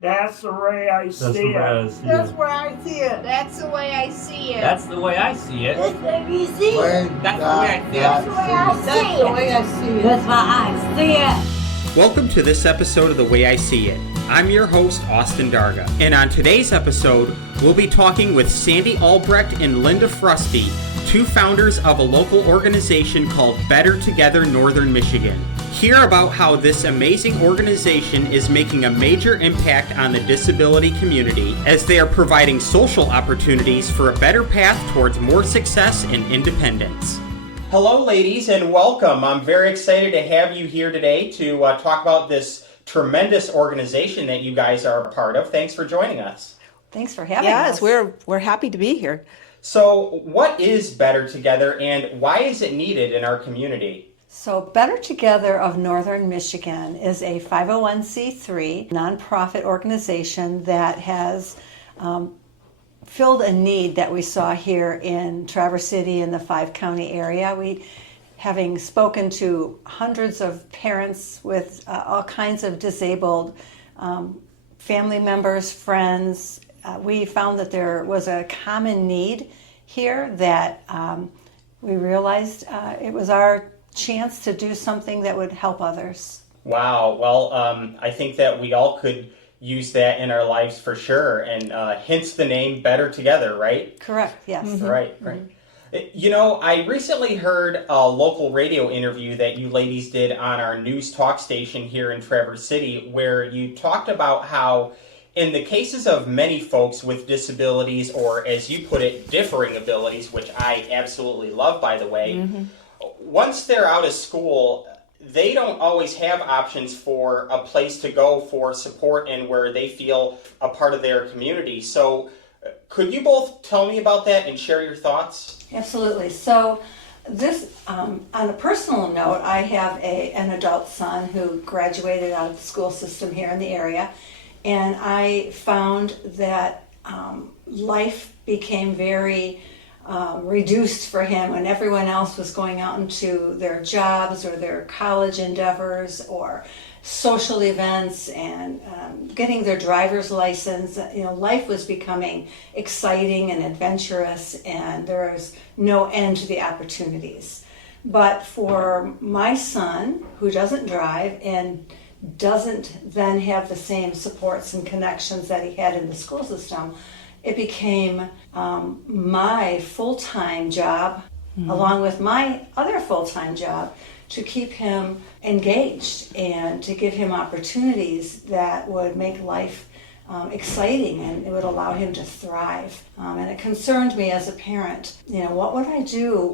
That's the way I see it. That's where I see it. That's the way I see it. That's the way I see it. That's the way you see it. That's the way I see That's the way I see That's the it. way I see it. That's why I see it. Welcome to this episode of The Way I See It. I'm your host, Austin Darga. And on today's episode, we'll be talking with Sandy Albrecht and Linda Frusty, two founders of a local organization called Better Together Northern Michigan. Hear about how this amazing organization is making a major impact on the disability community as they are providing social opportunities for a better path towards more success and independence. Hello, ladies, and welcome. I'm very excited to have you here today to talk about this tremendous organization that you guys are a part of. Thanks for joining us. Thanks for having us. Yes, we're happy to be here. So, what is Better Together, and why is it needed in our community? So Better Together of Northern Michigan is a 501c3 nonprofit organization that has filled a need that we saw here in Traverse City in the 5-county area. We, having spoken to hundreds of parents with all kinds of disabled family members, friends, we found that there was a common need here that we realized it was our chance to do something that would help others. Wow. Well, I think that we all could use that in our lives for sure, and hence the name Better Together, right? Correct, yes. Mm-hmm. Right. You know, I recently heard a local radio interview that you ladies did on our news talk station here in Traverse City, where you talked about how in the cases of many folks with disabilities, or as you put it, differing abilities, which I absolutely love, by the way, once they're out of school, they don't always have options for a place to go for support and where they feel a part of their community. So could you both tell me about that and share your thoughts? Absolutely. So this, on a personal note, I have an adult son who graduated out of the school system here in the area, and I found that life became very reduced for him when everyone else was going out into their jobs or their college endeavors or social events and getting their driver's license. You know, life was becoming exciting and adventurous, and there was no end to the opportunities. But for my son, who doesn't drive and doesn't then have the same supports and connections that he had in the school system, it became my full-time job, along with my other full-time job, to keep him engaged and to give him opportunities that would make life exciting, and it would allow him to thrive. And it concerned me as a parent, you know, what would I do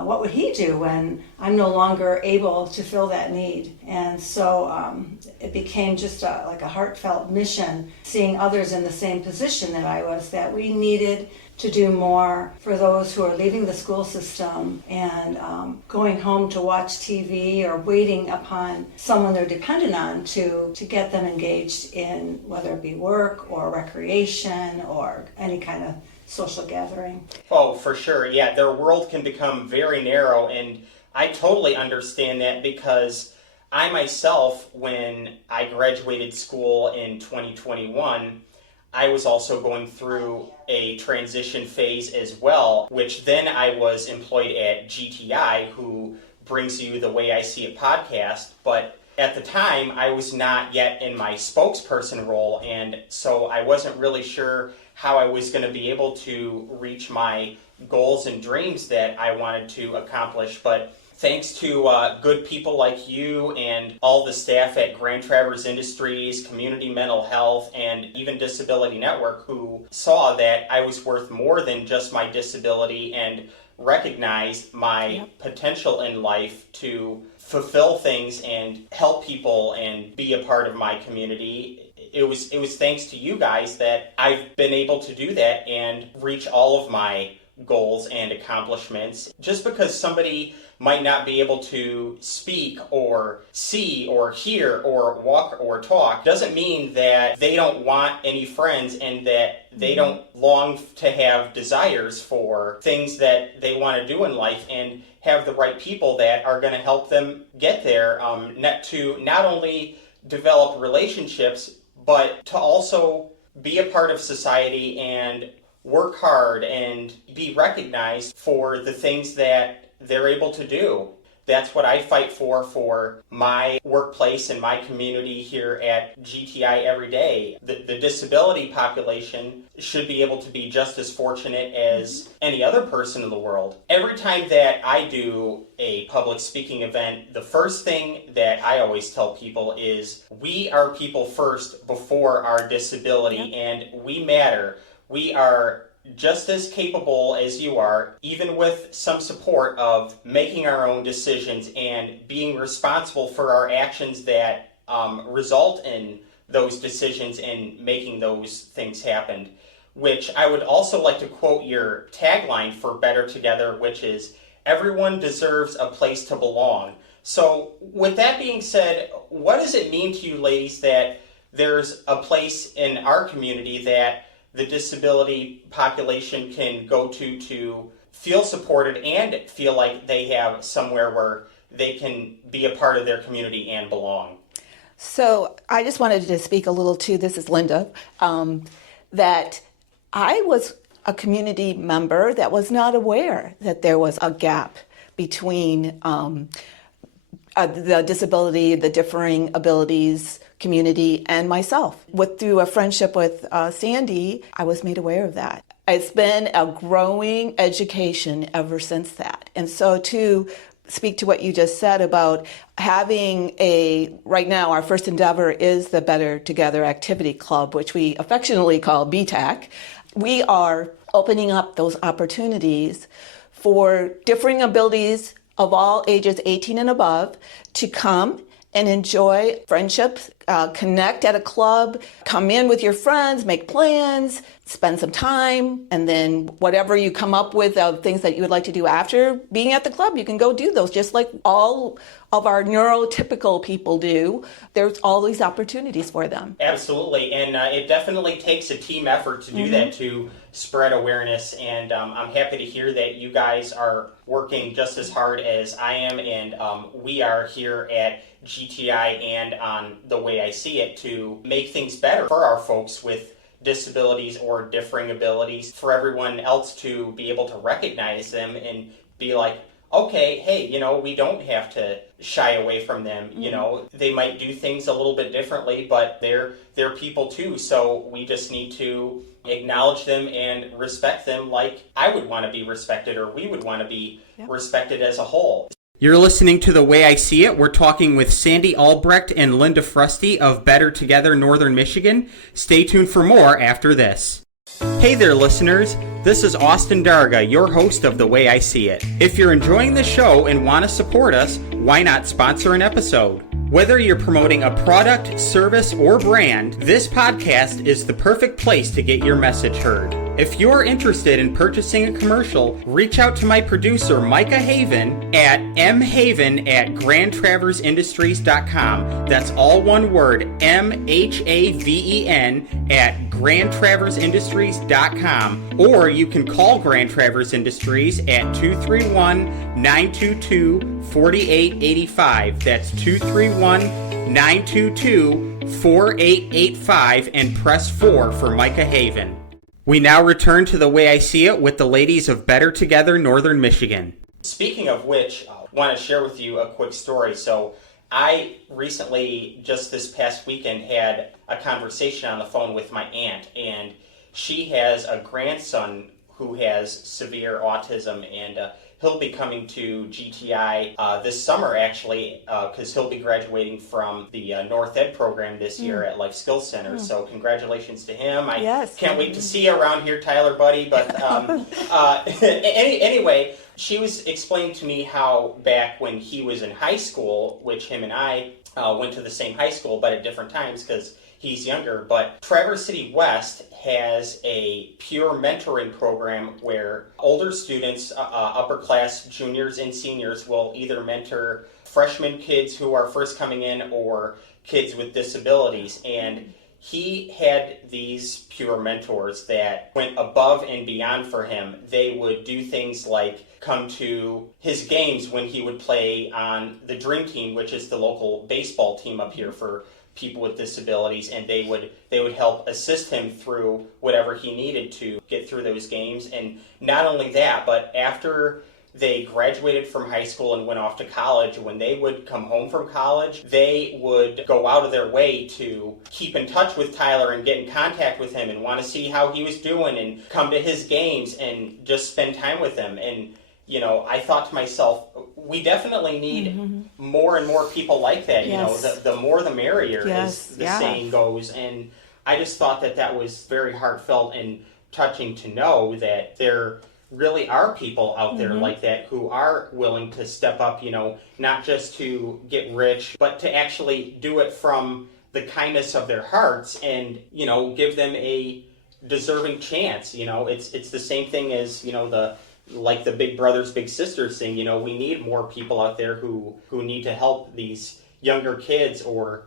what would he do when I'm no longer able to fill that need? And so it became just like a heartfelt mission, seeing others in the same position that I was, that we needed to do more for those who are leaving the school system and going home to watch TV or waiting upon someone they're dependent on to get them engaged in whether it be work or recreation or any kind of social gathering. Oh, for sure. Yeah, their world can become very narrow, and I totally understand that because I myself, when I graduated school in 2021, I was also going through a transition phase as well, which then I was employed at GTI, who brings you the Way I See It podcast. But at the time, I was not yet in my spokesperson role, and so I wasn't really sure how I was going to be able to reach my goals and dreams that I wanted to accomplish. But thanks to good people like you and all the staff at Grand Traverse Industries, Community Mental Health, and even Disability Network, who saw that I was worth more than just my disability and recognized my potential in life to fulfill things and help people and be a part of my community. It was thanks to you guys that I've been able to do that and reach all of my goals and accomplishments. Just because somebody might not be able to speak or see or hear or walk or talk doesn't mean that they don't want any friends and that they don't long to have desires for things that they want to do in life and have the right people that are going to help them get there, to not only develop relationships but to also be a part of society and work hard and be recognized for the things that they're able to do. That's what I fight for my workplace and my community here at GTI every day. The disability population should be able to be just as fortunate as any other person in the world. Every time that I do a public speaking event, the first thing that I always tell people is we are people first before our disability, and we matter. We are just as capable as you are, even with some support, of making our own decisions and being responsible for our actions that result in those decisions and making those things happen. Which I would also like to quote your tagline for Better Together, which is, everyone deserves a place to belong. So with that being said, what does it mean to you ladies that there's a place in our community that the disability population can go to feel supported and feel like they have somewhere where they can be a part of their community and belong? So I just wanted to speak a little to, this is Linda, that I was a community member that was not aware that there was a gap between the disability, the differing abilities community, and myself. Through a friendship with Sandy, I was made aware of that. It's been a growing education ever since that. And so to speak to what you just said about having right now our first endeavor is the Better Together Activity Club, which we affectionately call BTAC. We are opening up those opportunities for differing abilities of all ages 18 and above to come and enjoy friendships, connect at a club, come in with your friends, make plans, spend some time, and then whatever you come up with of things that you would like to do after being at the club, you can go do those, just like all of our neurotypical people do. There's all these opportunities for them. Absolutely, and it definitely takes a team effort to do that, to spread awareness, and I'm happy to hear that you guys are working just as hard as I am, and we are here at GTI and on The Way I See It to make things better for our folks with disabilities or differing abilities, for everyone else to be able to recognize them and be like, okay, hey, we don't have to shy away from them. They might do things a little bit differently, but they're people too. So we just need to acknowledge them and respect them like I would want to be respected, or we would want to be respected as a whole. You're listening to The Way I See It. We're talking with Sandy Albrecht and Linda Frusty of Better Together Northern Michigan. Stay tuned for more after this. Hey there, listeners. This is Austin Darga, your host of The Way I See It. If you're enjoying the show and want to support us, why not sponsor an episode? Whether you're promoting a product, service, or brand, this podcast is the perfect place to get your message heard. If you're interested in purchasing a commercial, reach out to my producer, Micah Haven, at mhaven@grandtraversindustries.com. That's all one word, MHAVEN at grandtraversindustries.com. Or you can call Grand Traverse Industries at 231-922-4885. That's 231-922-4885 and press 4 for Micah Haven. We now return to The Way I See It with the ladies of Better Together Northern Michigan. Speaking of which, I want to share with you a quick story. So I recently, just this past weekend, had a conversation on the phone with my aunt, and she has a grandson who has severe autism, and he'll be coming to GTI this summer, actually, because he'll be graduating from the North Ed program this year at Life Skills Center. So congratulations to him. I can't wait to see you around here, Tyler, buddy. But anyway, she was explaining to me how back when he was in high school, which him and I went to the same high school, but at different times because he's younger, but Traverse City West has a peer mentoring program where older students, upper class juniors and seniors, will either mentor freshman kids who are first coming in or kids with disabilities. And he had these peer mentors that went above and beyond for him. They would do things like come to his games when he would play on the Dream Team, which is the local baseball team up here for people with disabilities, and they would help assist him through whatever he needed to get through those games. And not only that, but after they graduated from high school and went off to college, when they would come home from college, they would go out of their way to keep in touch with Tyler and get in contact with him and want to see how he was doing and come to his games and just spend time with him. And I thought to myself, we definitely need more and more people like that. Yes. The more the merrier, Yes. as the saying goes. And I just thought that was very heartfelt and touching to know that there really are people out there like that who are willing to step up, not just to get rich, but to actually do it from the kindness of their hearts and, give them a deserving chance. It's the same thing as, the Big Brothers Big Sisters thing. We need more people out there who need to help these younger kids or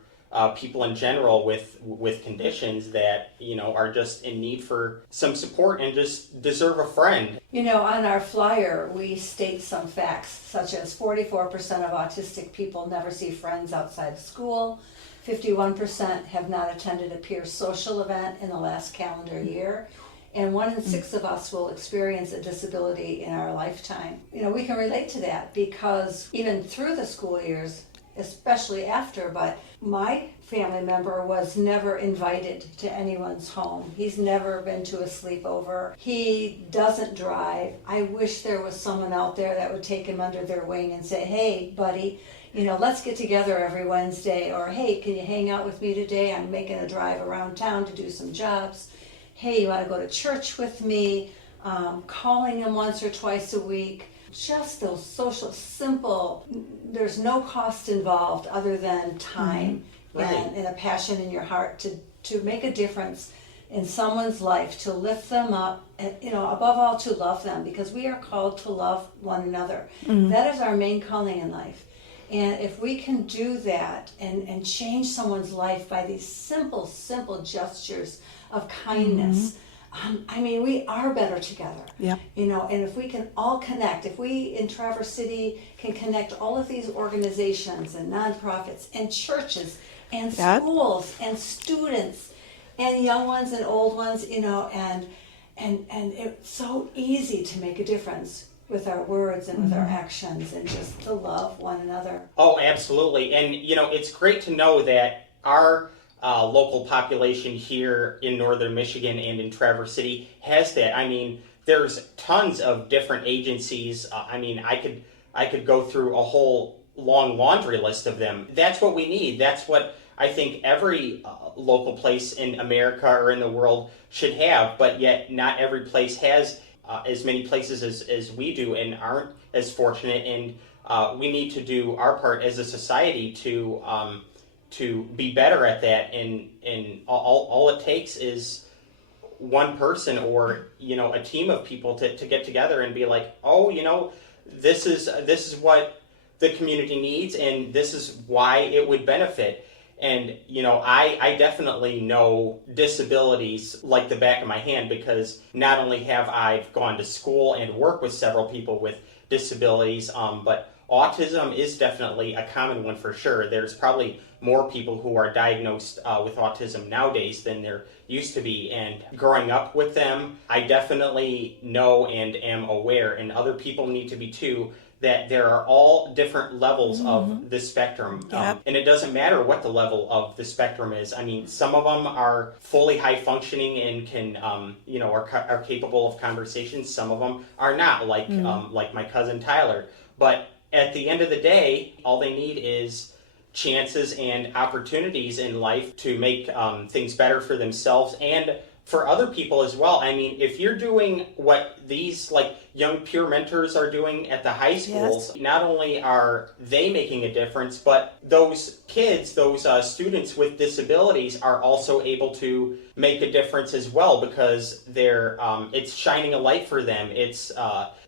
people in general with conditions that are just in need for some support and just deserve a friend. On our flyer we state some facts such as 44% of autistic people never see friends outside of school, 51% have not attended a peer social event in the last calendar year, and 1 in 6 of us will experience a disability in our lifetime. We can relate to that because even through the school years, especially after, but my family member was never invited to anyone's home. He's never been to a sleepover. He doesn't drive. I wish there was someone out there that would take him under their wing and say, hey, buddy, let's get together every Wednesday, or hey, can you hang out with me today? I'm making a drive around town to do some jobs. Hey, you want to go to church with me? Calling him once or twice a week. Just those social, simple, there's no cost involved other than time and a passion in your heart to make a difference in someone's life, to lift them up, and above all to love them, because we are called to love one another. That is our main calling in life. And if we can do that and change someone's life by these simple gestures of kindness, we are better together. Yep. And if we can all connect, if we in Traverse City can connect all of these organizations and nonprofits and churches and schools and students and young ones and old ones, and it's so easy to make a difference with our words and with our actions and just to love one another. Oh, absolutely. And, it's great to know that our local population here in northern Michigan and in Traverse City has that. There's tons of different agencies. I could go through a whole long laundry list of them. That's what we need. That's what I think every local place in America or in the world should have, but yet not every place has as many places as we do and aren't as fortunate. And we need to do our part as a society to be better at that, and all it takes is one person or a team of people to get together and be like, this is what the community needs, and this is why it would benefit. And I definitely know disabilities like the back of my hand, because not only have I gone to school and worked with several people with disabilities, but autism is definitely a common one for sure. There's probably more people who are diagnosed with autism nowadays than there used to be. And growing up with them, I definitely know and am aware, and other people need to be too, that there are all different levels of the spectrum. And it doesn't matter what the level of the spectrum is. Some of them are fully high functioning and can, are capable of conversation. Some of them are not, like my cousin Tyler. But at the end of the day, all they need is chances and opportunities in life to make things better for themselves and for other people as well. If you're doing what these young peer mentors are doing at the high schools, not only are they making a difference, but those kids, those students with disabilities are also able to make a difference as well, because they're it's shining a light for them. It's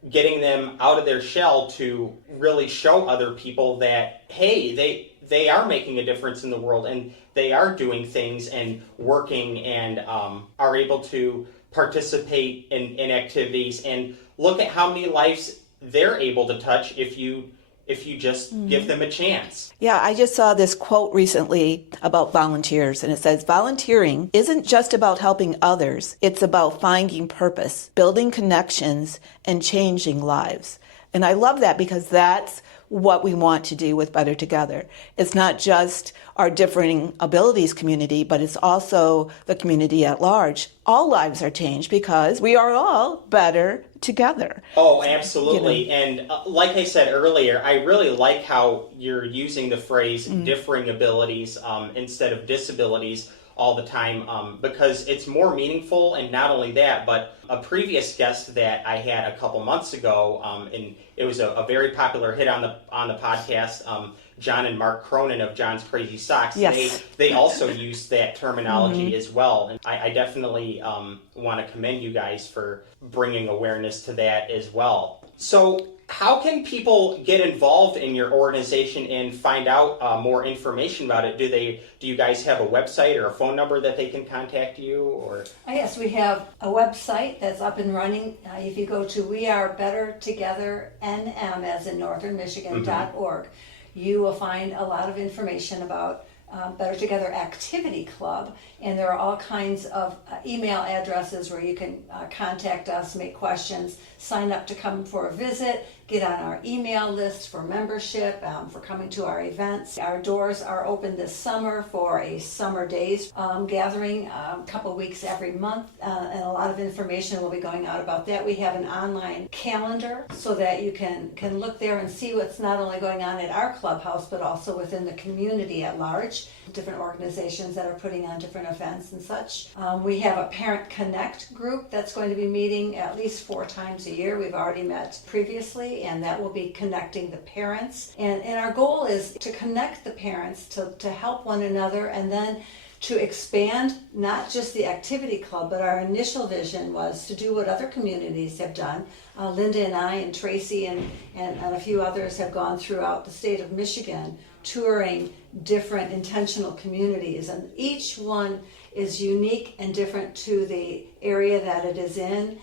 getting them out of their shell to really show other people that, hey, they are making a difference in the world, and they are doing things and working and are able to participate in activities. And look at how many lives they're able to touch if you if you just give them a chance. Yeah, I just saw this quote recently about volunteers, and it says, volunteering isn't just about helping others, it's about finding purpose, building connections, and changing lives. And I love that because that's what we want to do with Better Together. It's not just our differing abilities community, but it's also the community at large. All lives are changed because we are all better together. Oh, absolutely. And like I said earlier, I really like how you're using the phrase differing abilities instead of disabilities all the time, because it's more meaningful. And not only that, but a previous guest that I had a couple months ago, and it was a very popular hit on the podcast, John and Mark Cronin of John's Crazy Socks. Yes. They also used that terminology as well. And I definitely want to commend you guys for bringing awareness to that as well. So how can people get involved in your organization and find out more information about it? Do you guys have a website or a phone number that they can contact you? Or Yes, we have a website that's up and running. If you go to wearebettertogethernm, as in northernmichigan.org, you will find a lot of information about Better Together Activity Club, and there are all kinds of email addresses where you can contact us, make questions, sign up to come for a visit, get on our email list for membership, for coming to our events. Our doors are open this summer for a summer days gathering, a couple weeks every month, and a lot of information will be going out about that. We have an online calendar so that you can look there and see what's not only going on at our clubhouse, but also within the community at large, different organizations that are putting on different events and such. We have a Parent Connect group that's going to be meeting at least 4 times a year. We've already met previously, and that will be connecting the parents. And our goal is to connect the parents to help one another, and then to expand not just the activity club, but our initial vision was to do what other communities have done. Linda and I and Tracy and a few others have gone throughout the state of Michigan touring different intentional communities, and each one is unique and different to the area that it is in.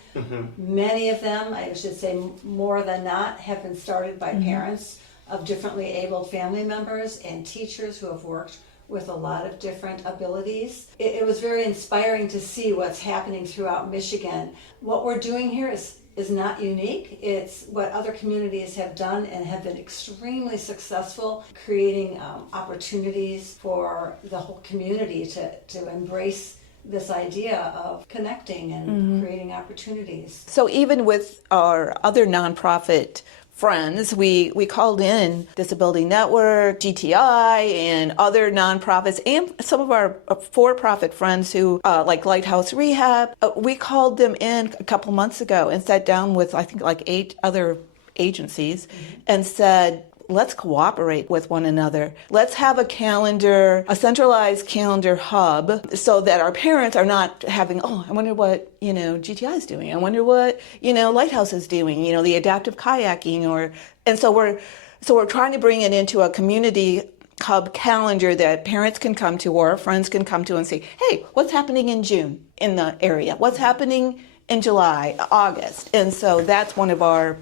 Many of them, I should say more than not, have been started by parents of differently abled family members and teachers who have worked with a lot of different abilities. It was very inspiring to see what's happening throughout Michigan. What we're doing here is not unique. It's what other communities have done and have been extremely successful, creating opportunities for the whole community to embrace this idea of connecting and creating opportunities. So even with our other nonprofit friends, we called in Disability Network, GTI, and other nonprofits, and some of our for-profit friends who, like Lighthouse Rehab. We called them in a couple months ago and sat down with, I think, like 8 other agencies and said, let's cooperate with one another. Let's have a calendar, a centralized calendar hub, so that our parents are not having, I wonder what, GTI is doing. I wonder what, Lighthouse is doing, the adaptive kayaking, so we're trying to bring it into a community hub calendar that parents can come to or friends can come to and say, hey, what's happening in June in the area? What's happening in July, August? And so that's one of our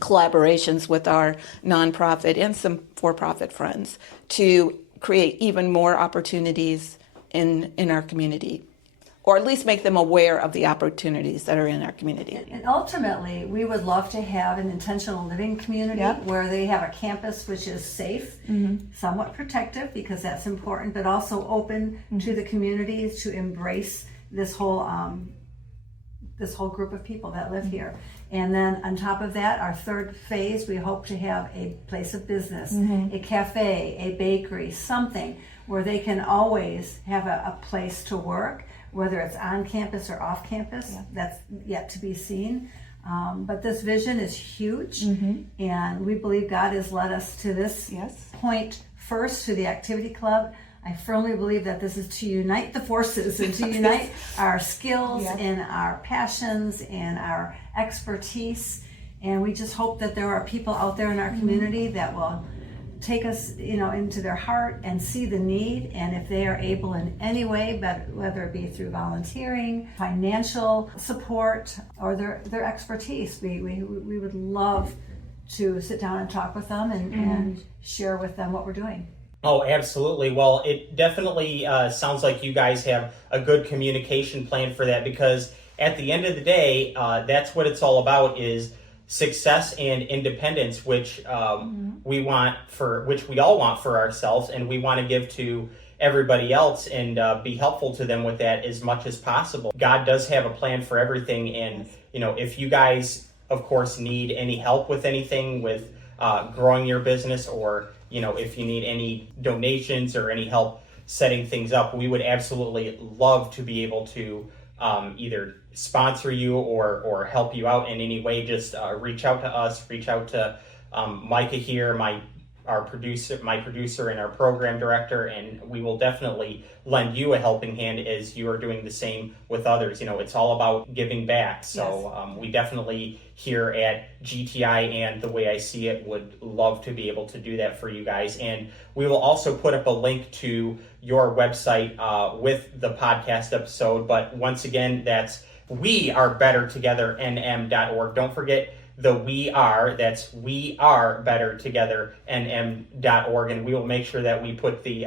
collaborations with our nonprofit and some for-profit friends to create even more opportunities in our community, or at least make them aware of the opportunities that are in our community. And ultimately, we would love to have an intentional living community where they have a campus which is safe, somewhat protective, because that's important, but also open to the communities to embrace this whole group of people that live here. And then on top of that, our third phase, we hope to have a place of business, a cafe, a bakery, something where they can always have a place to work, whether it's on campus or off campus. That's yet to be seen. But this vision is huge, and we believe God has led us to this point first, to the Activity Club. I firmly believe that this is to unite the forces and to unite our skills and our passions and our expertise. And we just hope that there are people out there in our community that will take us, into their heart and see the need. And if they are able in any way, whether it be through volunteering, financial support, or their expertise, we would love to sit down and talk with them and share with them what we're doing. Oh, absolutely. Well, it definitely sounds like you guys have a good communication plan for that, because at the end of the day, that's what it's all about, is success and independence, which we all want for ourselves, and we want to give to everybody else and be helpful to them with that as much as possible. God does have a plan for everything, and if you guys, of course, need any help with anything, with growing your business, or if you need any donations or any help setting things up, we would absolutely love to be able to either sponsor you or help you out in any way. Just reach out to us, reach out to Micah here, my producer and our program director, and we will definitely lend you a helping hand as you are doing the same with others. It's all about giving back. So we definitely here at GTI and The Way I See It would love to be able to do that for you guys. And we will also put up a link to your website with the podcast episode. But once again, that's wearebettertogethernm.org. Don't forget the that's wearebettertogethernm.org, and we will make sure that we put the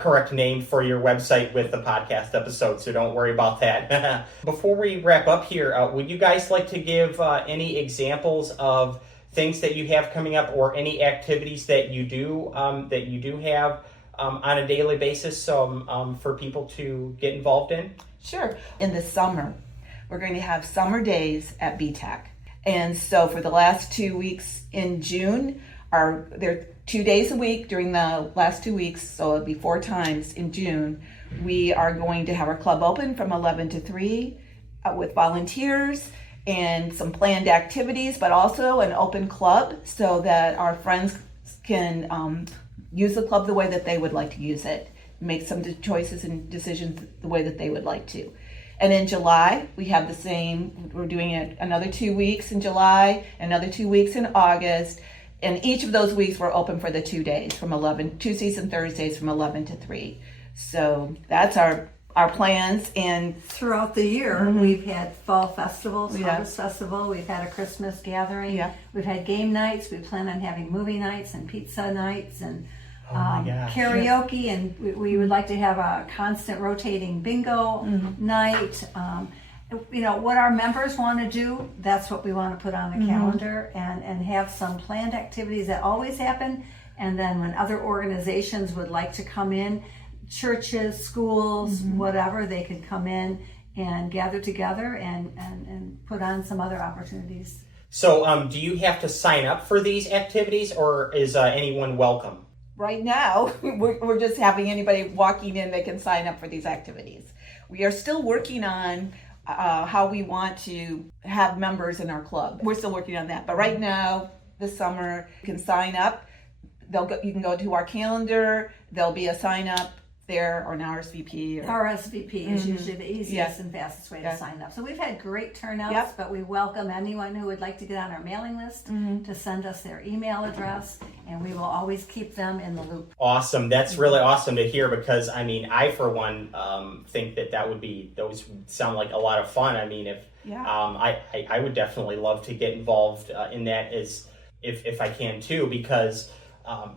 correct name for your website with the podcast episode, so don't worry about that. Before we wrap up here, would you guys like to give any examples of things that you have coming up, or any activities that you do have on a daily basis for people to get involved in? Sure. In the summer, we're going to have summer days at BTAC. And so for the last 2 weeks in June, they're 2 days a week during the last 2 weeks, so it'll be 4 times in June. We are going to have our club open from 11 to 3 with volunteers and some planned activities, but also an open club so that our friends can use the club the way that they would like to use it, make some choices and decisions the way that they would like to. And in July, we have the same. We're doing it another 2 weeks in July, another 2 weeks in August. And each of those weeks we're open for the 2 days, Tuesdays and Thursdays from 11 to 3. So that's our plans. And throughout the year, we've had fall festivals, harvest festival, we've had a Christmas gathering, we've had game nights, we plan on having movie nights and pizza nights and karaoke, and we would like to have a constant rotating bingo night. What our members want to do, that's what we want to put on the calendar, and have some planned activities that always happen. And then when other organizations would like to come in, churches, schools, whatever, they could come in and gather together and put on some other opportunities. So do you have to sign up for these activities, or is anyone welcome? Right now, we're just having anybody walking in that can sign up for these activities. We are still working on how we want to have members in our club. We're still working on that. But right now, this summer, you can sign up. You can go to our calendar. There'll be a sign up there, or an RSVP. RSVP is usually the easiest and fastest way to sign up. So we've had great turnouts, but we welcome anyone who would like to get on our mailing list to send us their email address, and we will always keep them in the loop. Awesome. That's really awesome to hear, because I for one think those would sound like a lot of fun. I would definitely love to get involved in that if I can too, because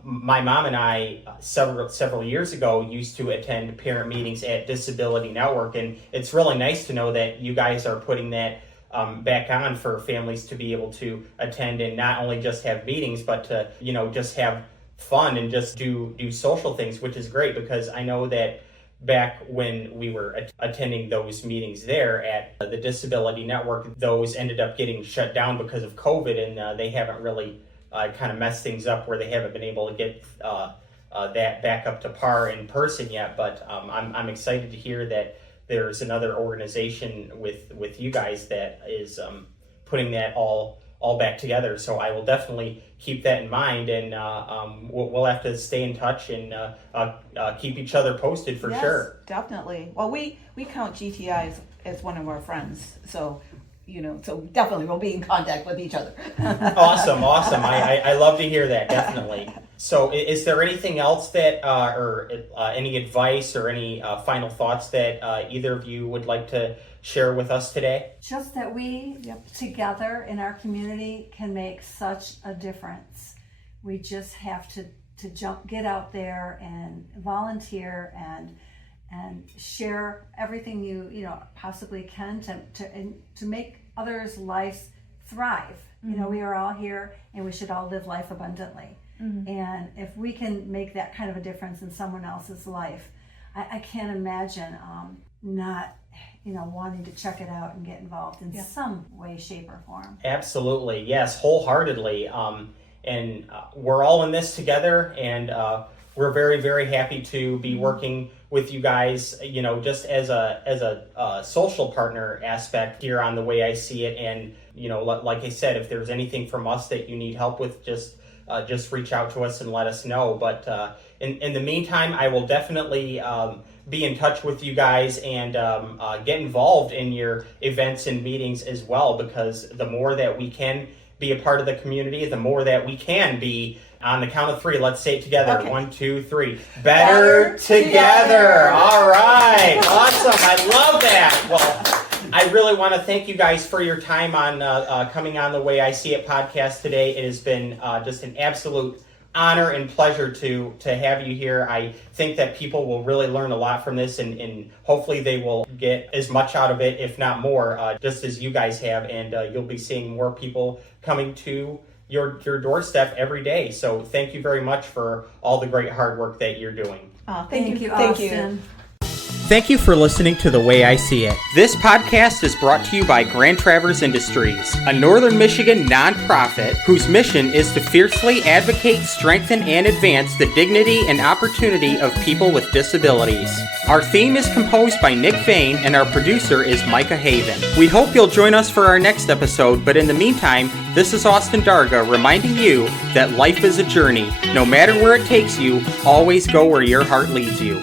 my mom and I several years ago used to attend parent meetings at Disability Network, and it's really nice to know that you guys are putting that back on for families to be able to attend, and not only just have meetings, but to just have fun and just do social things, which is great, because I know that back when we were attending those meetings there at the Disability Network, those ended up getting shut down because of COVID, and they haven't really kind of messed things up where they haven't been able to get that back up to par in person yet. But I'm excited to hear that there's another organization with you guys that is putting that all back together. So I will definitely keep that in mind, and we'll have to stay in touch and keep each other posted for sure. Definitely. Well, we count GTI as one of our friends, so so definitely we'll be in contact with each other. Awesome. I love to hear that, definitely. So is there anything else that, or any advice or any final thoughts that either of you would like to share with us today? Just that we together in our community can make such a difference. We just have to get out there and volunteer and share everything you possibly can to make others' lives thrive. We are all here and we should all live life abundantly. And if we can make that kind of a difference in someone else's life, I can't imagine not wanting to check it out and get involved in some way, shape, or form. Absolutely, yes, wholeheartedly. And we're all in this together, and we're very, very happy to be working with you guys, just as a social partner aspect here on The Way I See It. And, like I said, if there's anything from us that you need help with, just reach out to us and let us know. But in the meantime, I will definitely be in touch with you guys and get involved in your events and meetings as well, because the more that we can be a part of the community, the more that we can be. On the count of 3, let's say it together. Okay. 1, 2, 3. Better together. All right. Awesome. I love that. Well, I really want to thank you guys for your time on coming on The Way I See It podcast today. It has been just an absolute honor and pleasure to have you here. I think that people will really learn a lot from this, and hopefully they will get as much out of it, if not more, just as you guys have. And you'll be seeing more people coming to your doorstep every day. So thank you very much for all the great hard work that you're doing. Thank you, Thank Austin. you. Thank you for listening to The Way I See It. This podcast is brought to you by Grand Traverse Industries, a Northern Michigan nonprofit whose mission is to fiercely advocate, strengthen, and advance the dignity and opportunity of people with disabilities. Our theme is composed by Nick Vane, and our producer is Micah Haven. We hope you'll join us for our next episode, but in the meantime, this is Austin Darga reminding you that life is a journey. No matter where it takes you, always go where your heart leads you.